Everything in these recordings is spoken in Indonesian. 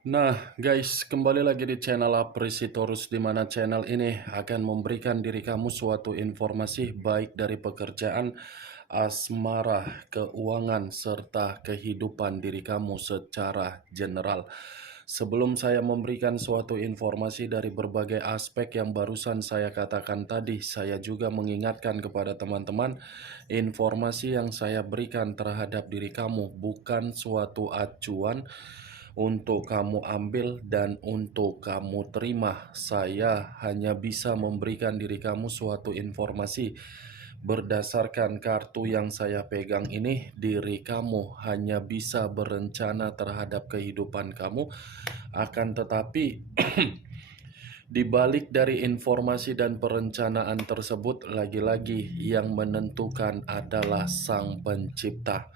Nah, guys, kembali lagi di channel Apresitorus, di mana channel ini akan memberikan diri kamu suatu informasi baik dari pekerjaan, asmara, keuangan, serta kehidupan diri kamu secara general. Sebelum saya memberikan suatu informasi dari berbagai aspek yang barusan saya katakan tadi, saya juga mengingatkan kepada teman-teman, informasi yang saya berikan terhadap diri kamu bukan suatu acuan untuk kamu ambil dan untuk kamu terima. Saya hanya bisa memberikan diri kamu suatu informasi. Berdasarkan kartu yang saya pegang ini, diri kamu hanya bisa berencana terhadap kehidupan kamu. Akan tetapi, di balik dari informasi dan perencanaan tersebut, lagi-lagi yang menentukan adalah Sang Pencipta.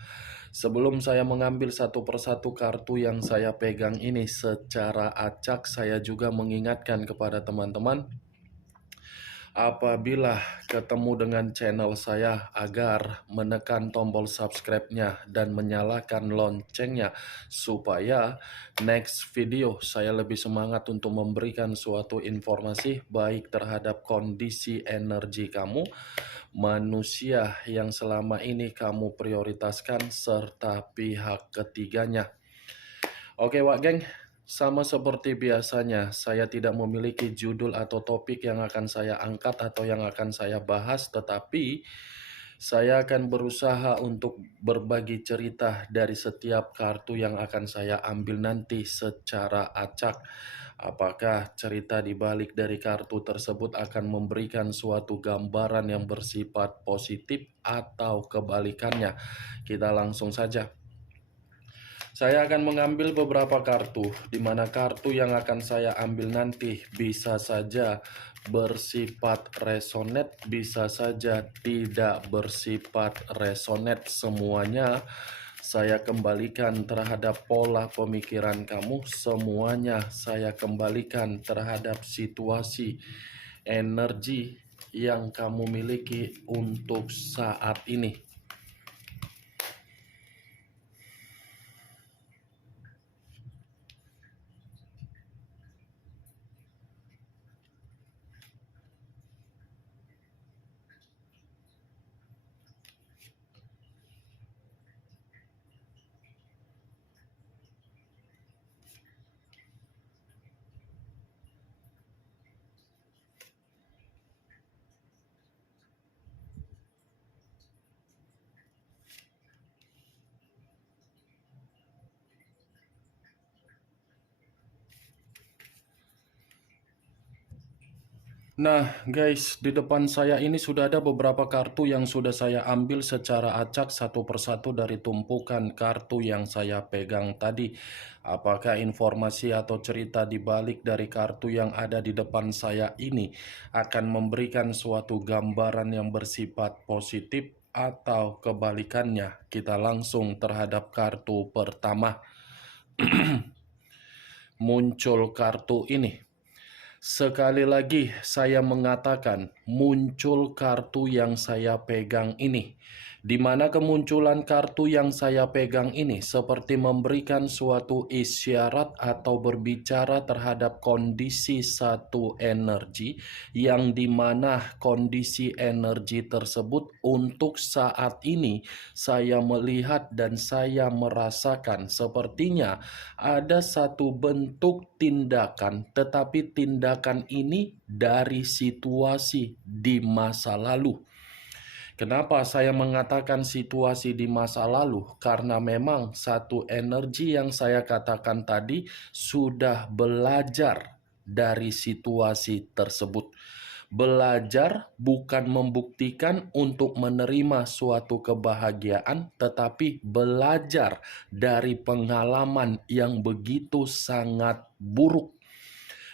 Sebelum saya mengambil satu persatu kartu yang saya pegang ini secara acak, saya juga mengingatkan kepada teman-teman, apabila ketemu dengan channel saya agar menekan tombol subscribe-nya dan menyalakan loncengnya supaya next video saya lebih semangat untuk memberikan suatu informasi baik terhadap kondisi energi kamu, manusia yang selama ini kamu prioritaskan, serta pihak ketiganya. Oke Wak Geng, sama seperti biasanya, saya tidak memiliki judul atau topik yang akan saya angkat atau yang akan saya bahas, tetapi saya akan berusaha untuk berbagi cerita dari setiap kartu yang akan saya ambil nanti secara acak. Apakah cerita di balik dari kartu tersebut akan memberikan suatu gambaran yang bersifat positif atau kebalikannya? Kita langsung saja. Saya akan mengambil beberapa kartu, di mana kartu yang akan saya ambil nanti bisa saja bersifat resonate, bisa saja tidak bersifat resonate. Semuanya saya kembalikan terhadap pola pemikiran kamu, semuanya saya kembalikan terhadap situasi energi yang kamu miliki untuk saat ini. Nah guys, di depan saya ini sudah ada beberapa kartu yang sudah saya ambil secara acak satu persatu dari tumpukan kartu yang saya pegang tadi. Apakah informasi atau cerita di balik dari kartu yang ada di depan saya ini akan memberikan suatu gambaran yang bersifat positif atau kebalikannya? Kita langsung terhadap kartu pertama. Muncul kartu ini. Sekali lagi saya mengatakan muncul kartu yang saya pegang ini. Di mana kemunculan kartu yang saya pegang ini seperti memberikan suatu isyarat atau berbicara terhadap kondisi satu energi yang dimana kondisi energi tersebut untuk saat ini saya melihat dan saya merasakan sepertinya ada satu bentuk tindakan, tetapi tindakan ini dari situasi di masa lalu. Kenapa saya mengatakan situasi di masa lalu? Karena memang satu energi yang saya katakan tadi sudah belajar dari situasi tersebut. Belajar bukan membuktikan untuk menerima suatu kebahagiaan, tetapi belajar dari pengalaman yang begitu sangat buruk,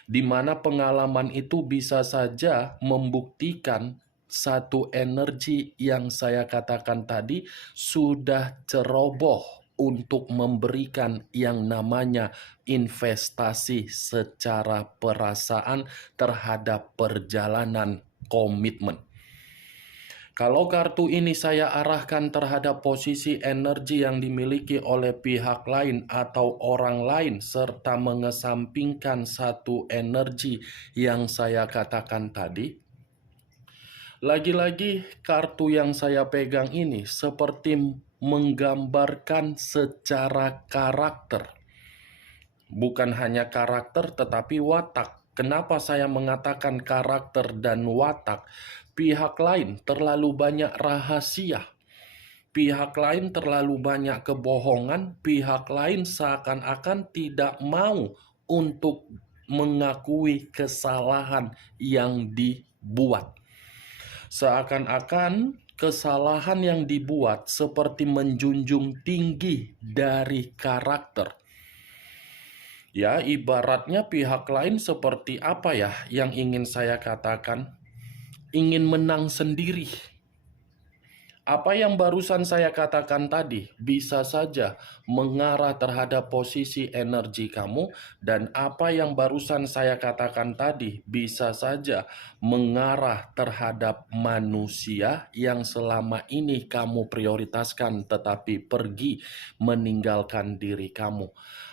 di mana pengalaman itu bisa saja membuktikan satu energi yang saya katakan tadi sudah ceroboh untuk memberikan yang namanya investasi secara perasaan terhadap perjalanan komitmen. Kalau kartu ini saya arahkan terhadap posisi energi yang dimiliki oleh pihak lain atau orang lain, serta mengesampingkan satu energi yang saya katakan tadi, lagi-lagi kartu yang saya pegang ini seperti menggambarkan secara karakter. Bukan hanya karakter tetapi watak. Kenapa saya mengatakan karakter dan watak? Pihak lain terlalu banyak rahasia. Pihak lain terlalu banyak kebohongan. Pihak lain seakan-akan tidak mau untuk mengakui kesalahan yang dibuat. Seakan-akan kesalahan yang dibuat seperti menjunjung tinggi dari karakter. Ya, ibaratnya pihak lain seperti apa ya yang ingin saya katakan? Ingin menang sendiri. Apa yang barusan saya katakan tadi bisa saja mengarah terhadap posisi energi kamu, dan apa yang barusan saya katakan tadi bisa saja mengarah terhadap manusia yang selama ini kamu prioritaskan tetapi pergi meninggalkan diri kamu.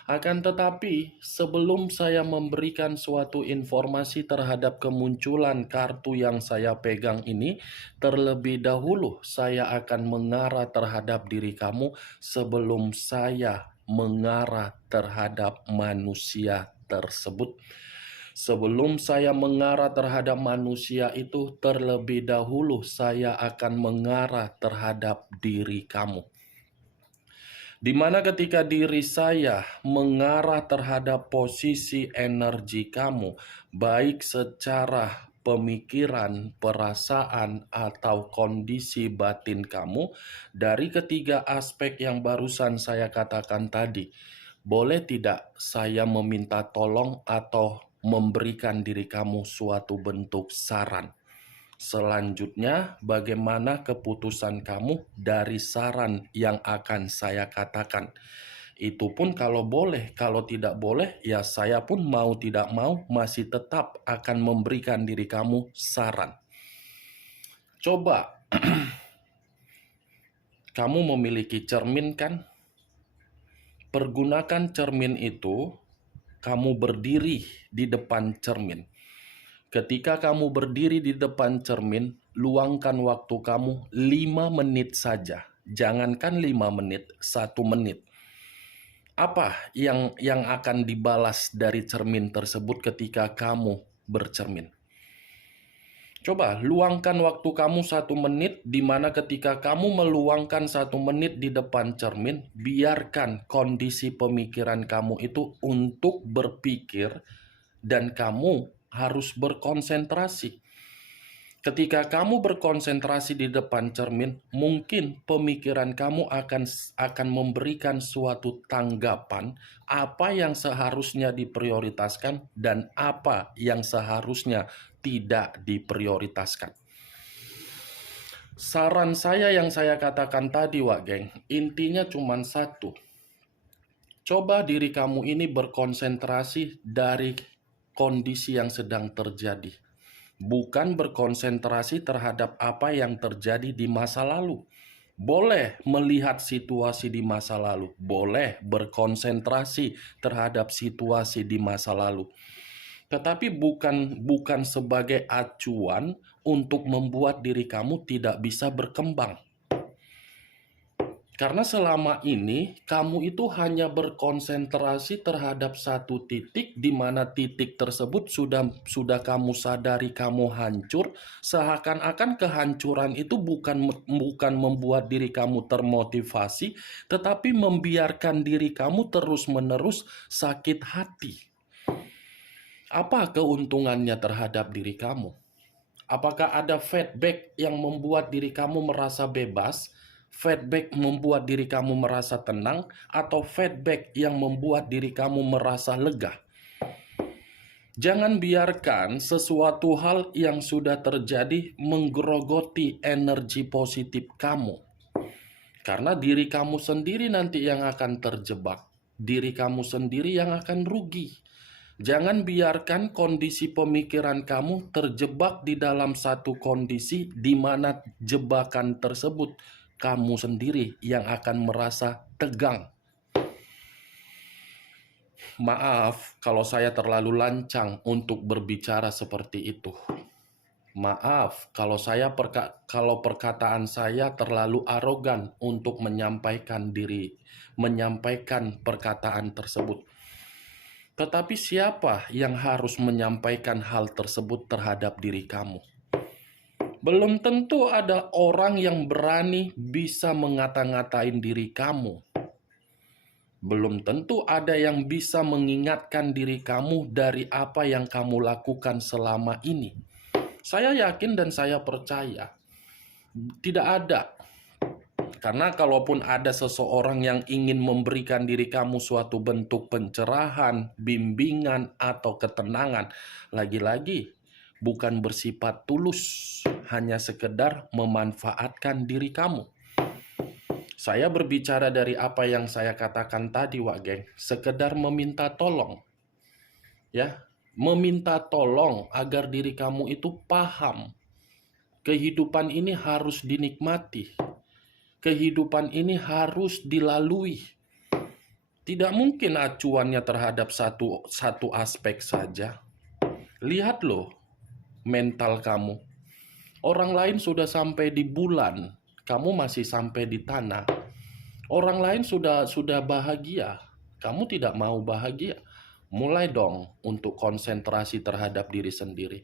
Akan tetapi, sebelum saya memberikan suatu informasi terhadap kemunculan kartu yang saya pegang ini, terlebih dahulu saya akan mengarah terhadap diri kamu sebelum saya mengarah terhadap manusia tersebut. Sebelum saya mengarah terhadap manusia itu, terlebih dahulu saya akan mengarah terhadap diri kamu. Di mana ketika diri saya mengarah terhadap posisi energi kamu, baik secara pemikiran, perasaan, atau kondisi batin kamu, dari ketiga aspek yang barusan saya katakan tadi, boleh tidak saya meminta tolong atau memberikan diri kamu suatu bentuk saran? Selanjutnya, bagaimana keputusan kamu dari saran yang akan saya katakan? Itu pun kalau boleh, kalau tidak boleh, ya saya pun mau tidak mau masih tetap akan memberikan diri kamu saran. Coba, kamu memiliki cermin kan? Pergunakan cermin itu, kamu berdiri di depan cermin. Ketika kamu berdiri di depan cermin, luangkan waktu kamu 5 menit saja. Jangankan 5 menit, 1 menit. Apa yang akan dibalas dari cermin tersebut ketika kamu bercermin? Coba luangkan waktu kamu 1 menit, di mana ketika kamu meluangkan 1 menit di depan cermin, biarkan kondisi pemikiran kamu itu untuk berpikir dan kamu harus berkonsentrasi. Ketika kamu berkonsentrasi di depan cermin, mungkin pemikiran kamu akan memberikan suatu tanggapan apa yang seharusnya diprioritaskan dan apa yang seharusnya tidak diprioritaskan. Saran saya yang saya katakan tadi, Wak Geng, intinya cuma satu. Coba diri kamu ini berkonsentrasi dari kondisi yang sedang terjadi. Bukan berkonsentrasi terhadap apa yang terjadi di masa lalu. Boleh melihat situasi di masa lalu, boleh berkonsentrasi terhadap situasi di masa lalu. Tetapi bukan sebagai acuan untuk membuat diri kamu tidak bisa berkembang. Karena selama ini kamu itu hanya berkonsentrasi terhadap satu titik, di mana titik tersebut sudah kamu sadari kamu hancur, seakan-akan kehancuran itu bukan membuat diri kamu termotivasi, tetapi membiarkan diri kamu terus-menerus sakit hati. Apa keuntungannya terhadap diri kamu? Apakah ada feedback yang membuat diri kamu merasa bebas? Feedback membuat diri kamu merasa tenang, atau feedback yang membuat diri kamu merasa lega? Jangan biarkan sesuatu hal yang sudah terjadi menggerogoti energi positif kamu. Karena diri kamu sendiri nanti yang akan terjebak. Diri kamu sendiri yang akan rugi. Jangan biarkan kondisi pemikiran kamu terjebak di dalam satu kondisi di mana jebakan tersebut kamu sendiri yang akan merasa tegang. Maaf kalau saya terlalu lancang untuk berbicara seperti itu. Maaf kalau perkataan saya terlalu arogan untuk menyampaikan perkataan tersebut. Tetapi siapa yang harus menyampaikan hal tersebut terhadap diri kamu? Belum tentu ada orang yang berani bisa ngata-ngatain diri kamu. Belum tentu ada yang bisa mengingatkan diri kamu dari apa yang kamu lakukan selama ini. Saya yakin dan saya percaya tidak ada. Karena kalaupun ada seseorang yang ingin memberikan diri kamu suatu bentuk pencerahan, bimbingan, atau ketenangan, lagi-lagi bukan bersifat tulus, hanya sekedar memanfaatkan diri kamu. Saya berbicara dari apa yang saya katakan tadi, Wak Geng, sekedar meminta tolong. Ya, meminta tolong agar diri kamu itu paham. Kehidupan ini harus dinikmati. Kehidupan ini harus dilalui. Tidak mungkin acuannya terhadap satu aspek saja. Lihat loh mental kamu. Orang lain sudah sampai di bulan, kamu masih sampai di tanah. Orang lain sudah bahagia, kamu tidak mau bahagia. Mulai dong untuk konsentrasi terhadap diri sendiri.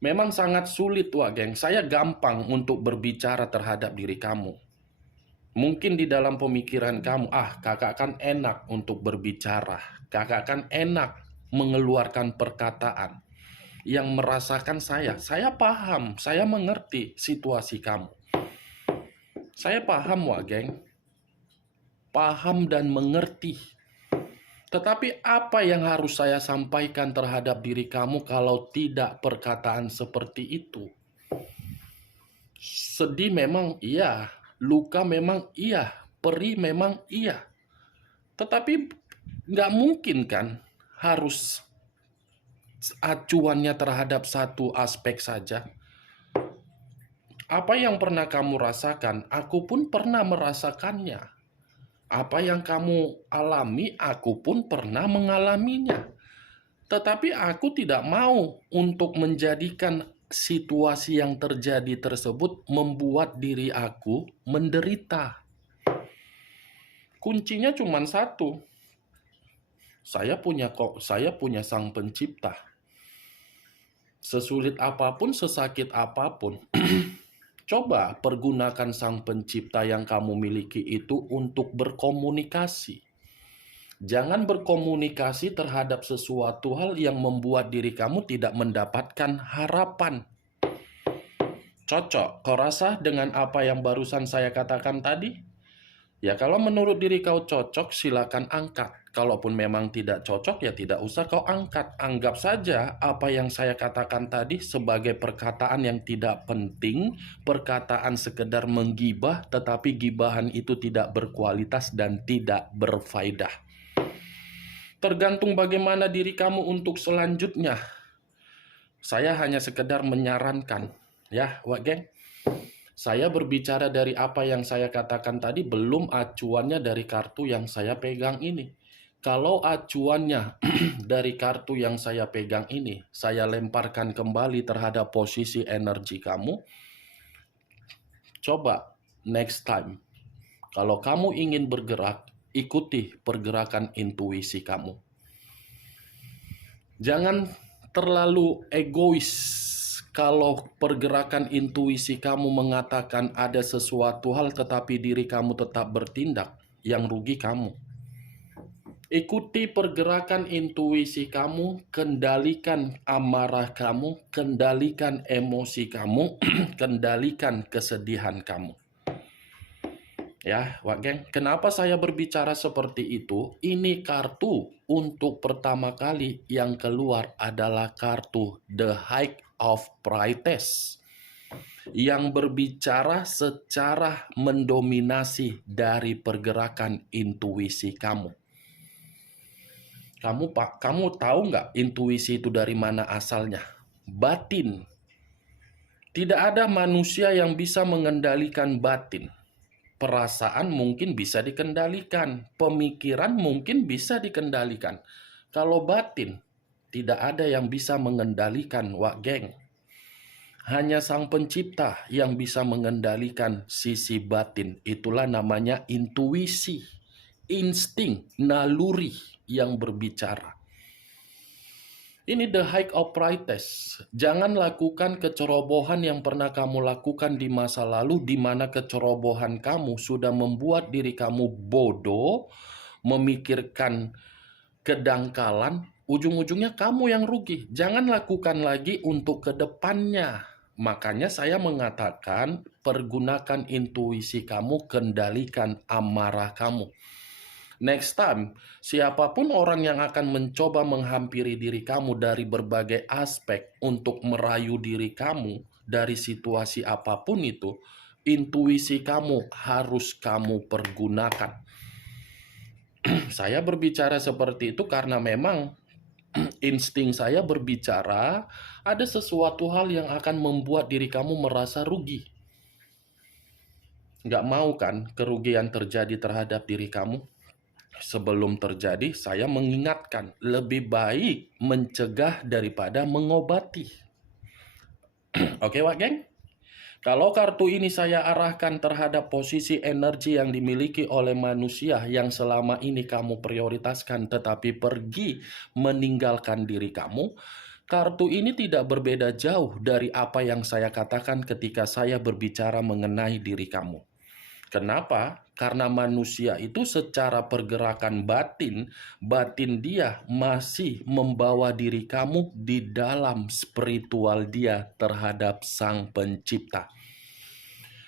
Memang sangat sulit, Wak Geng. Saya gampang untuk berbicara terhadap diri kamu. Mungkin di dalam pemikiran kamu, kakak kan enak untuk berbicara. Kakak kan enak mengeluarkan perkataan. Yang merasakan saya paham, saya mengerti situasi kamu. Saya paham, Wak Geng. Paham dan mengerti. Tetapi apa yang harus saya sampaikan terhadap diri kamu kalau tidak perkataan seperti itu? Sedih memang iya, luka memang iya, perih memang iya. Tetapi nggak mungkin kan harus acuannya terhadap satu aspek saja. Apa yang pernah kamu rasakan, aku pun pernah merasakannya. Apa yang kamu alami, aku pun pernah mengalaminya. Tetapi aku tidak mau untuk menjadikan situasi yang terjadi tersebut membuat diri aku menderita. Kuncinya cuma satu. Saya punya Sang Pencipta. Sesulit apapun, sesakit apapun, coba pergunakan Sang Pencipta yang kamu miliki itu untuk berkomunikasi. Jangan berkomunikasi terhadap sesuatu hal yang membuat diri kamu tidak mendapatkan harapan. Cocok, kau rasa dengan apa yang barusan saya katakan tadi? Ya kalau menurut diri kau cocok, silakan angkat. Kalaupun memang tidak cocok, ya tidak usah kau angkat. Anggap saja apa yang saya katakan tadi sebagai perkataan yang tidak penting, perkataan sekedar menggibah, tetapi gibahan itu tidak berkualitas dan tidak berfaedah. Tergantung bagaimana diri kamu untuk selanjutnya. Saya hanya sekedar menyarankan, ya, Wak Geng. Saya berbicara dari apa yang saya katakan tadi, belum acuannya dari kartu yang saya pegang ini. Kalau acuannya dari kartu yang saya pegang ini, saya lemparkan kembali terhadap posisi energi kamu. Coba next time, kalau kamu ingin bergerak, ikuti pergerakan intuisi kamu. Jangan terlalu egois kalau pergerakan intuisi kamu mengatakan ada sesuatu hal tetapi diri kamu tetap bertindak, yang rugi kamu. Ikuti pergerakan intuisi kamu, kendalikan amarah kamu, kendalikan emosi kamu, kendalikan kesedihan kamu. Ya, Wak Geng, kenapa saya berbicara seperti itu? Ini kartu untuk pertama kali yang keluar adalah kartu The High of Priestess yang berbicara secara mendominasi dari pergerakan intuisi kamu. Kamu tahu nggak intuisi itu dari mana asalnya? Batin. Tidak ada manusia yang bisa mengendalikan batin. Perasaan mungkin bisa dikendalikan, pemikiran mungkin bisa dikendalikan. Kalau batin, tidak ada yang bisa mengendalikan, Wak Geng. Hanya Sang Pencipta yang bisa mengendalikan sisi batin. Itulah namanya intuisi, insting, naluri yang berbicara. Ini the height of practice. Jangan lakukan kecerobohan yang pernah kamu lakukan di masa lalu, di mana kecerobohan kamu sudah membuat diri kamu bodoh, memikirkan kedangkalan, ujung-ujungnya kamu yang rugi. Jangan lakukan lagi untuk kedepannya. Makanya saya mengatakan, pergunakan intuisi kamu, kendalikan amarah kamu. Next time, siapapun orang yang akan mencoba menghampiri diri kamu dari berbagai aspek untuk merayu diri kamu dari situasi apapun itu, intuisi kamu harus kamu pergunakan. Saya berbicara seperti itu karena memang insting saya berbicara ada sesuatu hal yang akan membuat diri kamu merasa rugi. Nggak mau kan kerugian terjadi terhadap diri kamu? Sebelum terjadi, saya mengingatkan, lebih baik mencegah daripada mengobati. Oke, Wak Geng? Kalau kartu ini saya arahkan terhadap posisi energi yang dimiliki oleh manusia yang selama ini kamu prioritaskan tetapi pergi meninggalkan diri kamu, kartu ini tidak berbeda jauh dari apa yang saya katakan ketika saya berbicara mengenai diri kamu. Kenapa? Karena manusia itu secara pergerakan batin, batin dia masih membawa diri kamu di dalam spiritual dia terhadap Sang Pencipta.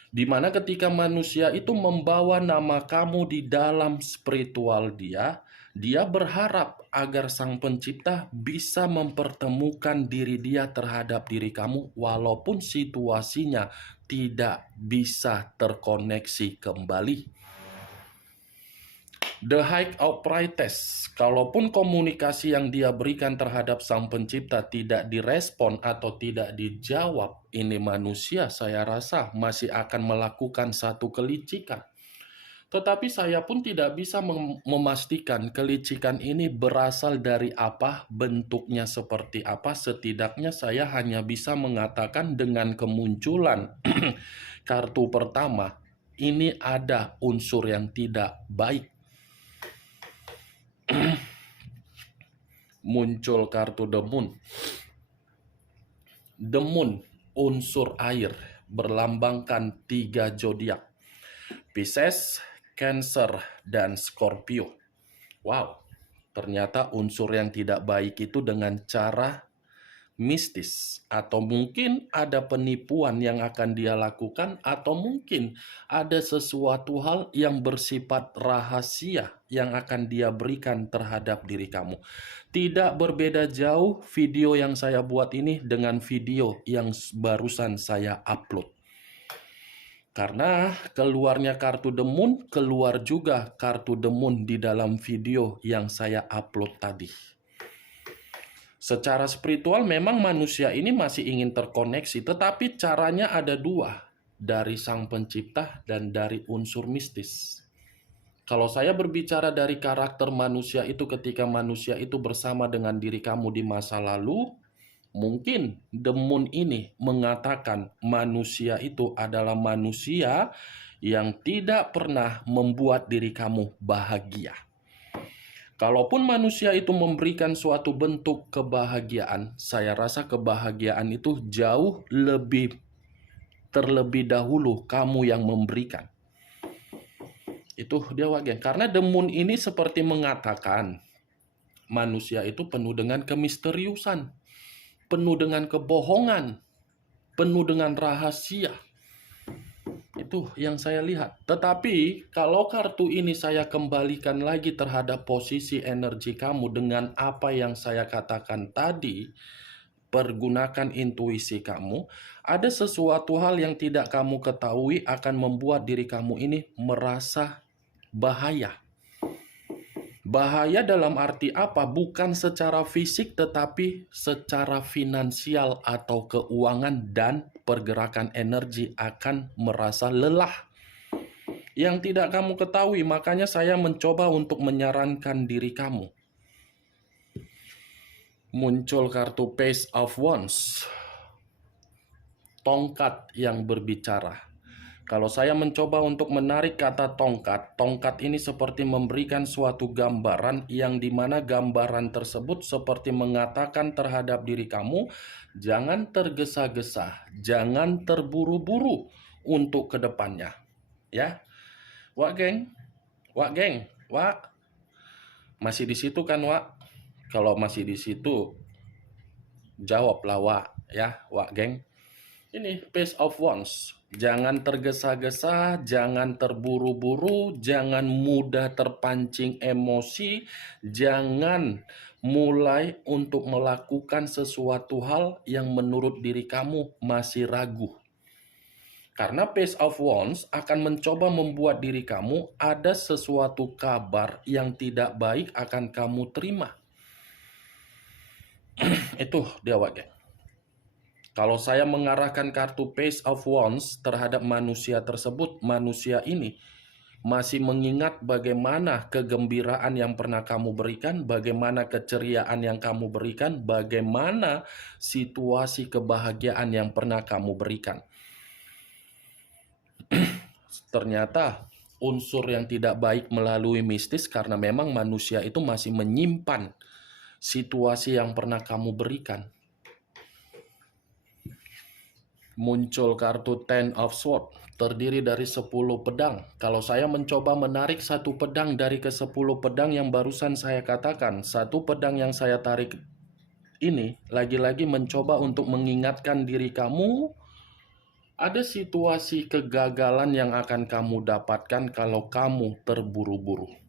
Di mana ketika manusia itu membawa nama kamu di dalam spiritual dia, dia berharap agar Sang Pencipta bisa mempertemukan diri dia terhadap diri kamu walaupun situasinya tidak bisa terkoneksi kembali. The height of practice, kalaupun komunikasi yang dia berikan terhadap Sang Pencipta tidak direspon atau tidak dijawab, ini manusia saya rasa masih akan melakukan satu kelicikan. Tetapi saya pun tidak bisa memastikan kelicikan ini berasal dari apa, bentuknya seperti apa. Setidaknya saya hanya bisa mengatakan dengan kemunculan kartu pertama, ini ada unsur yang tidak baik. Muncul kartu The Moon. The Moon, unsur air, berlambangkan 3 zodiak. Pisces, Cancer, dan Scorpio. Wow, ternyata unsur yang tidak baik itu dengan cara mistis, atau mungkin ada penipuan yang akan dia lakukan, atau mungkin ada sesuatu hal yang bersifat rahasia yang akan dia berikan terhadap diri kamu. Tidak berbeda jauh video yang saya buat ini dengan video yang barusan saya upload. Karena keluarnya kartu The Moon, keluar juga kartu The Moon di dalam video yang saya upload tadi. Secara spiritual memang manusia ini masih ingin terkoneksi, tetapi caranya ada 2, dari Sang Pencipta dan dari unsur mistis. Kalau saya berbicara dari karakter manusia itu ketika manusia itu bersama dengan diri kamu di masa lalu, mungkin The Moon ini mengatakan manusia itu adalah manusia yang tidak pernah membuat diri kamu bahagia. Kalaupun manusia itu memberikan suatu bentuk kebahagiaan, saya rasa kebahagiaan itu jauh lebih terlebih dahulu kamu yang memberikan. Itu dia wagen. Karena The Moon ini seperti mengatakan manusia itu penuh dengan kemisteriusan, penuh dengan kebohongan, penuh dengan rahasia. Itu yang saya lihat. Tetapi kalau kartu ini saya kembalikan lagi terhadap posisi energi kamu dengan apa yang saya katakan tadi, pergunakan intuisi kamu, ada sesuatu hal yang tidak kamu ketahui akan membuat diri kamu ini merasa bahaya. Bahaya dalam arti apa? Bukan secara fisik tetapi secara finansial atau keuangan dan pergerakan energi akan merasa lelah. Yang tidak kamu ketahui, makanya saya mencoba untuk menyarankan diri kamu. Muncul kartu Page of Wands. Tongkat yang berbicara. Kalau saya mencoba untuk menarik kata tongkat, tongkat ini seperti memberikan suatu gambaran yang dimana gambaran tersebut seperti mengatakan terhadap diri kamu, jangan tergesa-gesa, jangan terburu-buru untuk kedepannya. Ya, Wak geng, Wak, masih di situ kan Wak? Kalau masih di situ, jawablah Wak, ya Wak geng. Ini Page of Wands. Jangan tergesa-gesa, jangan terburu-buru, jangan mudah terpancing emosi, jangan mulai untuk melakukan sesuatu hal yang menurut diri kamu masih ragu. Karena Page of Wands akan mencoba membuat diri kamu ada sesuatu kabar yang tidak baik akan kamu terima. Itu dia Wak. Kalau saya mengarahkan kartu Page of Wands terhadap manusia tersebut, manusia ini masih mengingat bagaimana kegembiraan yang pernah kamu berikan, bagaimana keceriaan yang kamu berikan, bagaimana situasi kebahagiaan yang pernah kamu berikan. Ternyata unsur yang tidak baik melalui mistis karena memang manusia itu masih menyimpan situasi yang pernah kamu berikan. Muncul kartu Ten of Swords, terdiri dari 10 pedang. Kalau saya mencoba menarik satu pedang dari ke-10 pedang yang barusan saya katakan, satu pedang yang saya tarik ini lagi-lagi mencoba untuk mengingatkan diri kamu ada situasi kegagalan yang akan kamu dapatkan kalau kamu terburu-buru.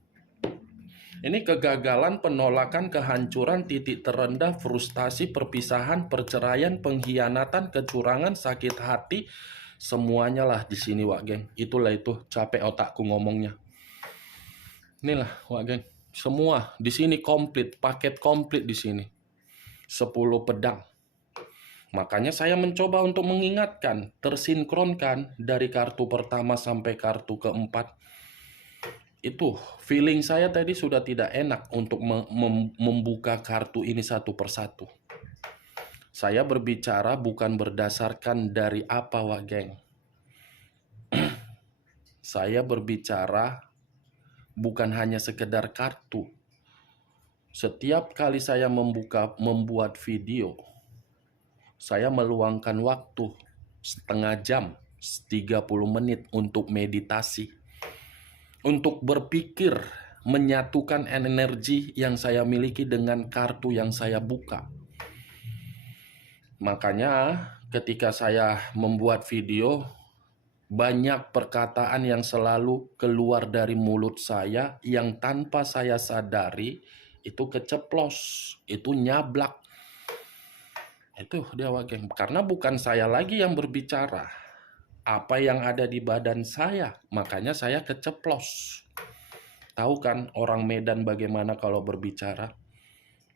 Ini kegagalan, penolakan, kehancuran, titik terendah, frustasi, perpisahan, perceraian, pengkhianatan, kecurangan, sakit hati, semuanya lah di sini Wak geng. Itulah itu capek otakku ngomongnya. Inilah Wak geng. Semua di sini komplit, paket komplit di sini. 10 pedang. Makanya saya mencoba untuk mengingatkan, tersinkronkan dari kartu pertama sampai kartu keempat. Itu feeling saya tadi sudah tidak enak untuk membuka kartu ini satu persatu. Saya berbicara bukan berdasarkan dari apa Wak geng. Saya berbicara bukan hanya sekedar kartu. Setiap kali saya membuat video, saya meluangkan waktu setengah jam, 30 menit untuk meditasi. Untuk berpikir, menyatukan energi yang saya miliki dengan kartu yang saya buka. Makanya ketika saya membuat video, banyak perkataan yang selalu keluar dari mulut saya yang tanpa saya sadari itu keceplos, itu nyablak. Itu dia Wak geng. Karena bukan saya lagi yang berbicara. Apa yang ada di badan saya, makanya saya keceplos. Tahu kan orang Medan bagaimana kalau berbicara?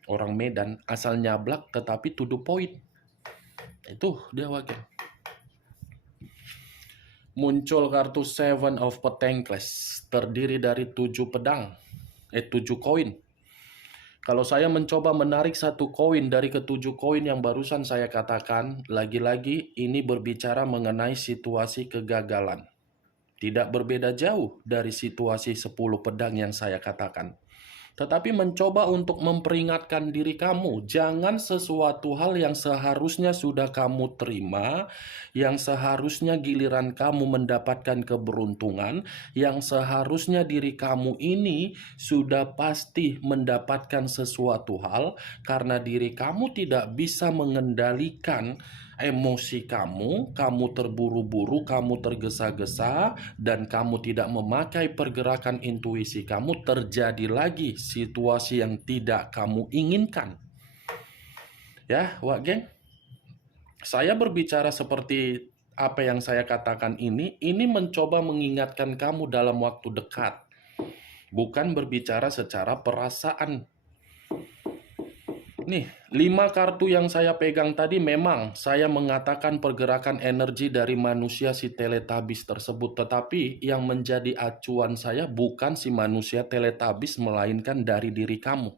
Orang Medan asal nyablak tetapi to the point. Itu dia Wak geng. Muncul kartu Seven of Pentacles, terdiri dari 7 pedang, 7 koin. Kalau saya mencoba menarik satu koin dari ke-7 koin yang barusan saya katakan, lagi-lagi ini berbicara mengenai situasi kegagalan. Tidak berbeda jauh dari situasi 10 pedang yang saya katakan. Tetapi mencoba untuk memperingatkan diri kamu, jangan sesuatu hal yang seharusnya sudah kamu terima, yang seharusnya giliran kamu mendapatkan keberuntungan, yang seharusnya diri kamu ini sudah pasti mendapatkan sesuatu hal, karena diri kamu tidak bisa mengendalikan emosi kamu terburu-buru, kamu tergesa-gesa, dan kamu tidak memakai pergerakan intuisi kamu, terjadi lagi situasi yang tidak kamu inginkan. Ya, Wak geng, saya berbicara seperti apa yang saya katakan ini mencoba mengingatkan kamu dalam waktu dekat. bukan berbicara secara perasaan. Nih, 5 kartu yang saya pegang tadi memang saya mengatakan pergerakan energi dari manusia si Teletubbies tersebut. Tetapi yang menjadi acuan saya bukan si manusia Teletubbies, melainkan dari diri kamu.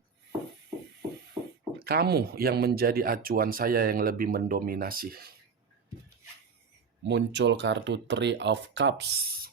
Kamu yang menjadi acuan saya yang lebih mendominasi. Muncul kartu Three of Cups.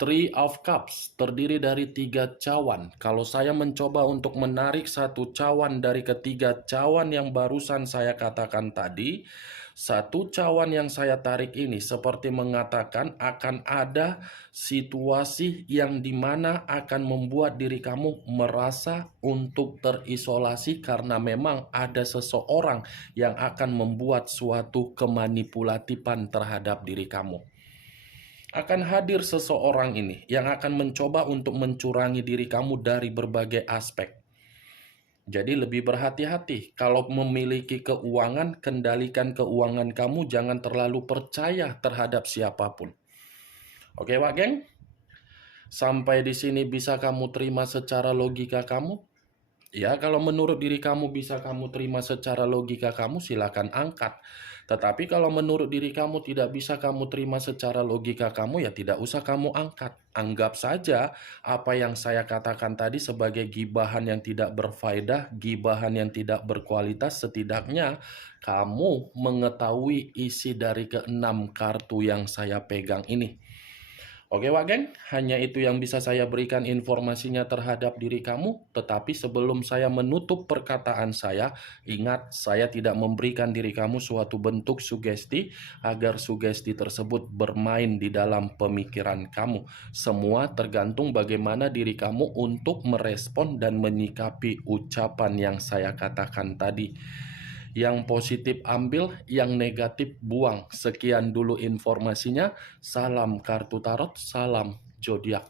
Three of Cups terdiri dari 3 cawan. Kalau saya mencoba untuk menarik satu cawan dari ketiga cawan yang barusan saya katakan tadi, satu cawan yang saya tarik ini seperti mengatakan akan ada situasi yang dimana akan membuat diri kamu merasa untuk terisolasi karena memang ada seseorang yang akan membuat suatu kemanipulatifan terhadap diri kamu. Akan hadir seseorang ini yang akan mencoba untuk mencurangi diri kamu dari berbagai aspek. Jadi lebih berhati-hati. Kalau memiliki keuangan, kendalikan keuangan kamu, jangan terlalu percaya terhadap siapapun. Oke, Wak Geng? Sampai di sini bisa kamu terima secara logika kamu? Ya, kalau menurut diri kamu bisa kamu terima secara logika kamu, silakan angkat. Tetapi kalau menurut diri kamu tidak bisa kamu terima secara logika kamu, ya tidak usah kamu angkat. Anggap saja apa yang saya katakan tadi sebagai gibahan yang tidak berfaedah, gibahan yang tidak berkualitas. Setidaknya kamu mengetahui isi dari keenam kartu yang saya pegang ini. Oke Wak Geng, hanya itu yang bisa saya berikan informasinya terhadap diri kamu. Tetapi sebelum saya menutup perkataan saya, ingat saya tidak memberikan diri kamu suatu bentuk sugesti agar sugesti tersebut bermain di dalam pemikiran kamu. Semua tergantung bagaimana diri kamu untuk merespon dan menyikapi ucapan yang saya katakan tadi. Yang positif ambil, yang negatif buang. Sekian dulu informasinya. Salam kartu tarot, salam zodiak.